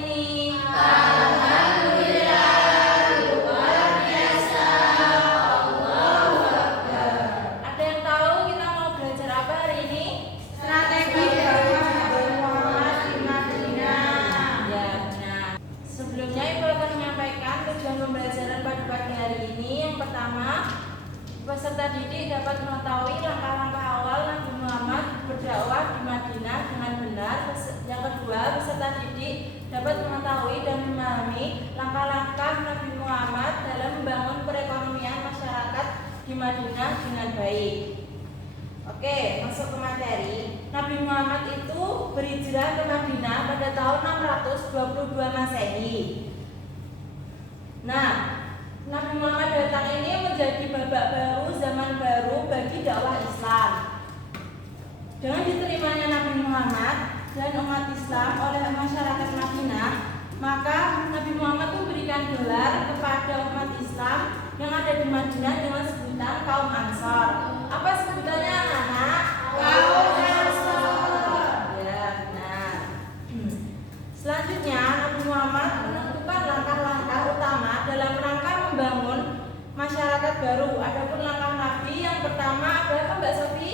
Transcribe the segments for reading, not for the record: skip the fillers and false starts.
ini? Alhamdulillah, luar biasa. Allahu Akbar. Ada yang tahu kita mau belajar apa hari ini? Strategi dakwah Nabi Muhammad di Madinah. Ya, benar. Sebelumnya Ibu akan menyampaikan tujuan pembelajaran pada pagi hari ini. Yang pertama, peserta didik dapat mengetahui langkah-langkah awal Nabi Muhammad berdakwah di Madinah dengan benar. Yang kedua, peserta didik dapat mengetahui dan memahami langkah-langkah Nabi Muhammad dalam membangun perekonomian masyarakat di Madinah dengan baik. Oke, masuk ke materi. Nabi Muhammad itu berhijrah ke Madinah pada tahun 622 Masehi. Nah, Nabi Muhammad datang ini menjadi babak baru, zaman baru bagi dakwah Islam. Dengan diterimanya Nabi Muhammad dan umat Islam oleh masyarakat Madinah, maka Nabi Muhammad memberikan gelar kepada umat Islam yang ada di Madinah dengan sebutan kaum Ansor. Apa sebutannya anak-anak? Kaum Ansor. Ya, benar. Selanjutnya Nabi Muhammad menentukan langkah-langkah utama dalam rangka membangun masyarakat baru. Adapun langkah Nabi yang pertama adalah Mbak Sofi?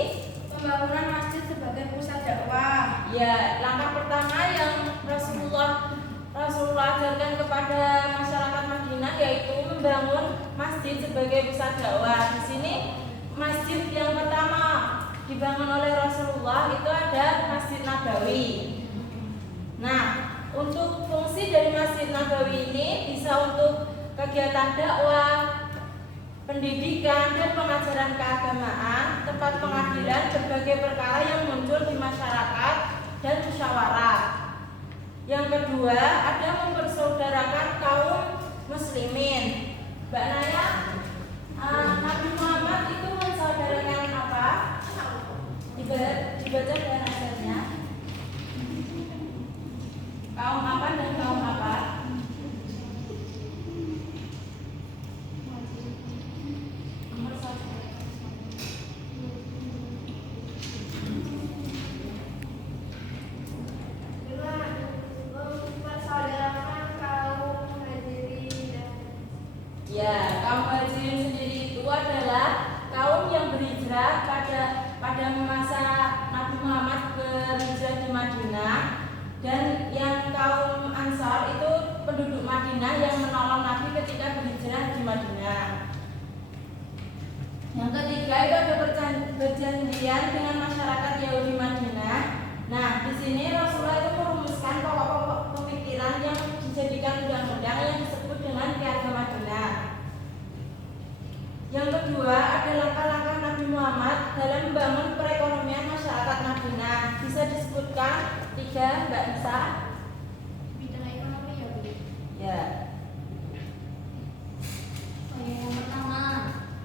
Pembangunan masjid sebagai pusat dakwah. Ya, langkah pertama yang Rasulullah ajarkan kepada masyarakat Madinah yaitu membangun masjid sebagai pusat dakwah. Di sini masjid yang pertama dibangun oleh Rasulullah itu ada Masjid Nabawi. Nah, untuk fungsi dari Masjid Nabawi ini bisa untuk kegiatan dakwah, pendidikan dan pengajaran keagamaan, tempat pengadilan berbagai perkara yang muncul di masyarakat dan musyawarah. Yang kedua, ada mempersaudarakan kaum muslimin. Mbak Naya, Nabi Muhammad itu mensaudarakan apa? Dibaca dengan asarnya. Kaum apa dan kaum apa? Ya, kaum Muhajirin sendiri itu adalah kaum yang berhijrah pada masa Nabi Muhammad berhijrah di Madinah, dan yang kaum Ansor itu penduduk Madinah yang menolong Nabi ketika berhijrah di Madinah. Yang ketiga itu ada perjanjian dengan masyarakat Yahudi Madinah. Nah, di sini Rasulullah itu merumuskan pokok-pokok pemikiran yang dijadikan undang-undang yang disebut dengan Piagam Madinah. Yang kedua ada langkah-langkah Nabi Muhammad dalam membangun perekonomian masyarakat Madinah. Bisa disebutkan 3, Mbak Nisa? Bidang ekonomi ya, Bu. Ya. Yang pertama,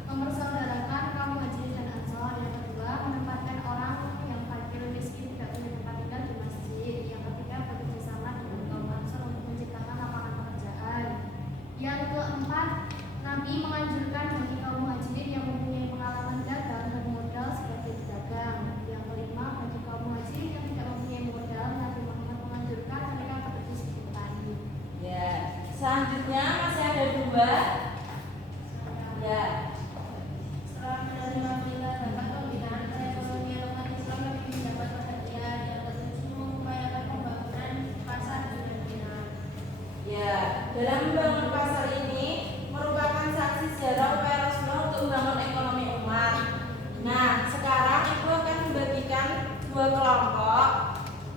mempersaudarakan kaum Muhajirin dan Ansor. Yang kedua, menempatkan orang yang fakir miskin tidak punya tempat tinggal di masjid. Yang ketiga, bekerjasama dengan kaum Ansor untuk menciptakan lapangan pekerjaan. Yang keempat, Nabi menganjurkan bagi kaum Muhajirin yang mempunyai pengalaman dagang dan modal sebagai pedagang. Yang kelima, bagi kaum Muhajirin yang tidak mempunyai modal, Nabi Muhammad menganjurkan mereka bekerja sebagai petani. Ya. Selanjutnya masih ada 2. Ya. Setelah menerima perintah dapat pembinaan perekonomian umat Islam lebih mendapat perhatian. Yang ketujuh, mengupayakan pembangunan pasar di Madinah. Ya, dalam membangun pasar ini merupakan saksi sejarah upaya Rasulullah untuk membangun ekonomi umat. Nah, sekarang Ibu akan membagikan 2 kelompok.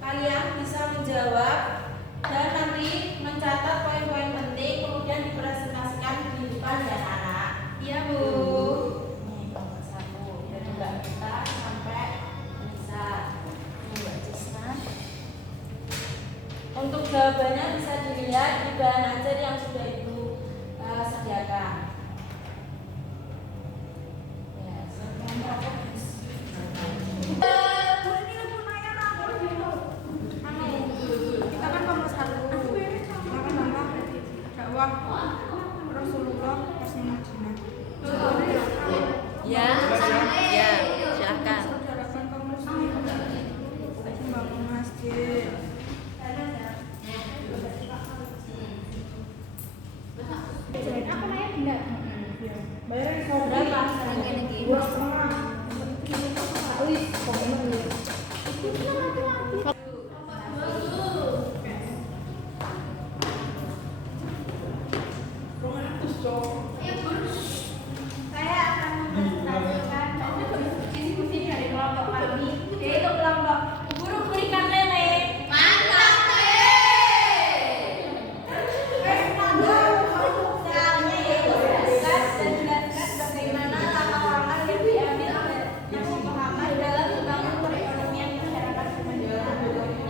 Kalian bisa menjawab dan nanti mencatat poin-poin penting, kemudian dipresentasikan di depan ya anak. Iya, Bu. Ini kelompok 1 dari Mbak Kita sampai bisa Mbak Cisna. Untuk jawabannya bisa dilihat di bahan ajar yang sudah Ibu sediakan. Ya, Kita kan kelompok 1. Kita kan dakwah Rasulullah pas di Madinah. Ya, silakan. Saudarakan kaum muslimin membangun masjid. Saya akan mempresentasikan diskusi dari kelompok kami, yaitu kelompok guru berikan lele. Soalnya yaitu jelaskan bagaimana langkah-langkah yang diambil oleh Nabi Muhammad dalam membangun perekonomian masyarakat Madinah.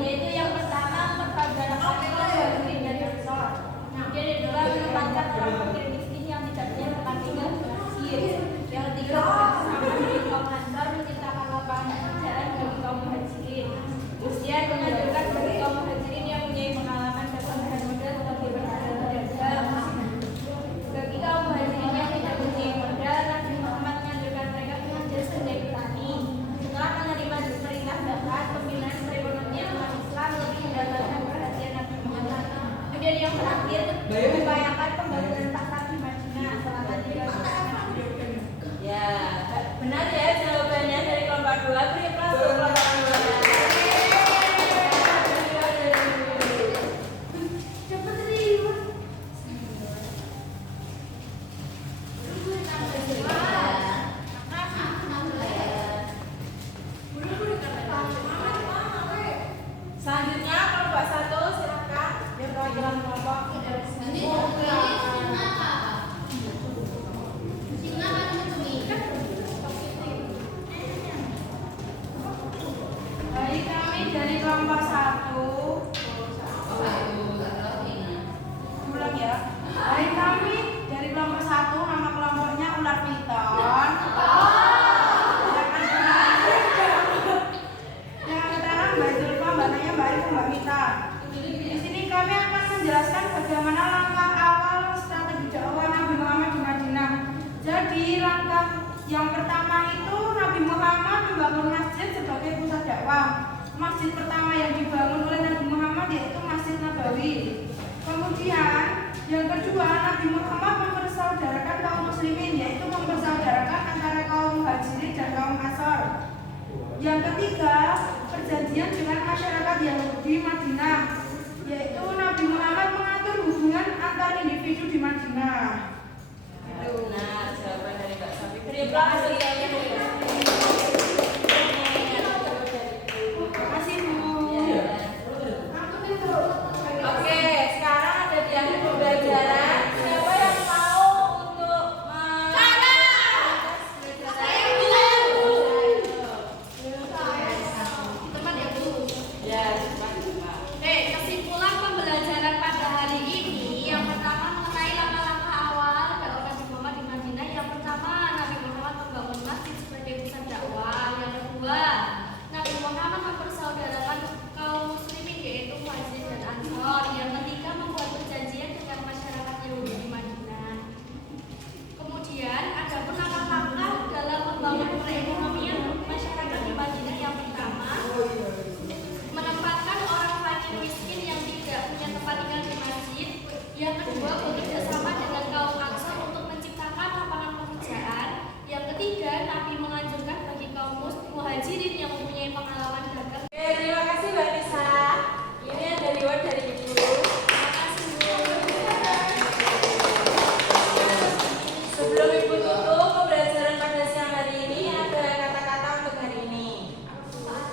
Yaitu yang pertama memperbanyak muhajirin dan ansor. Kemudian yang kedua menempatkan orang fakir miskin yang tidak punya tempat tinggal di masjid. Yang ketiga bersama dengan kaum ansor menciptakan lapangan pekerjaan bagi kaum muhajirin. Kemudian mengajarkan bagi kaum muhajirin yang punya pengalaman dan tambahan modal seperti berdagang. Bagi kaum muhajirin yang tidak punya modal, Nabi Muhammad mengajarkan mereka mengajar sebagai petani. Setelah menerima perintah zakat, pembinaan perekonomian umat Islam lebih mendapatkan perhatian Nabi Muhammad. Kemudian yang terakhir, mengupayakan pembangunan pasar di Madinah selama 3 bulan. Ya, benar ya jawabannya dari kelompok 2. Beri aplaus untuk kelompok 2. Selanjutnya kelompok 1 silakan yang perwakilan kelompok. Baik, kami dari kelompok 1. Ulang ya. Baik, kami dari kelompok 1, nama kelompoknya ular piton. Yang sekarang Mbak Zulfa, Mbak Naya, Mbak Ibu, Mbak Mita. Di sini kami akan menjelaskan bagaimana langkah awal strategi dakwah Nabi Muhammad di Madinah. Jadi langkah yang pertama itu Nabi Muhammad membangun masjid sebagai pusat dakwah. Masjid pertama yang dibangun oleh Nabi Muhammad yaitu Masjid Nabawi. Kemudian yang kedua, Nabi Muhammad mempersaudarakan kaum muslimin, yaitu mempersaudarakan antara kaum muhajirin dan kaum ansor. Yang ketiga, perjanjian dengan masyarakat Yahudi Madinah, yaitu Nabi Muhammad mengatur hubungan antar individu di Madinah. Benar, jawaban dari Mbak Safi. Beri aplaus bagi kalian. Terima kasih, Bu. Oke, sekarang ada yang pembelajaran. Siapa yang mau untuk Ya, cepat. Oke, kesimpulan pembelajaran pada hari ini yang pertama mengenai langkah-langkah awal dakwah Nabi Muhammad di Madinah. Yang pertama, Nabi Muhammad membangun masjid sebagai pusat dakwah. Yang kedua, Nabi Muhammad mempersaudarakan kaum muslimin yaitu muhajirin dan ansor. Yang ketiga, membuat perjanjian dengan masyarakat Yahudi di Madinah. Kemudian, ada pun langkah-langkah dalam membangun perekonomian masyarakat di Madinah. Yang pertama, menempatkan orang fakir miskin yang tidak punya tempat tinggal di masjid. Yang kedua, bekerja sama dengan kaum ansor untuk menciptakan lapangan pekerjaan. Yang ketiga, Nabi menganjurkan bagi kaum muhajirin yang mempunyai pengalaman dagang. Oke, terima kasih Mbak Nisa. Ini ada reward dari Ibu. Terima kasih, Bu. Sebelum Ibu tutup pembelajaran pada siang hari ini, ada kata-kata untuk hari ini.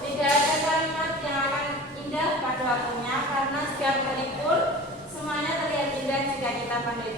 Tidak ada kalimat yang akan indah pada waktunya, karena setiap kali pun semuanya terlihat indah jika kita pandai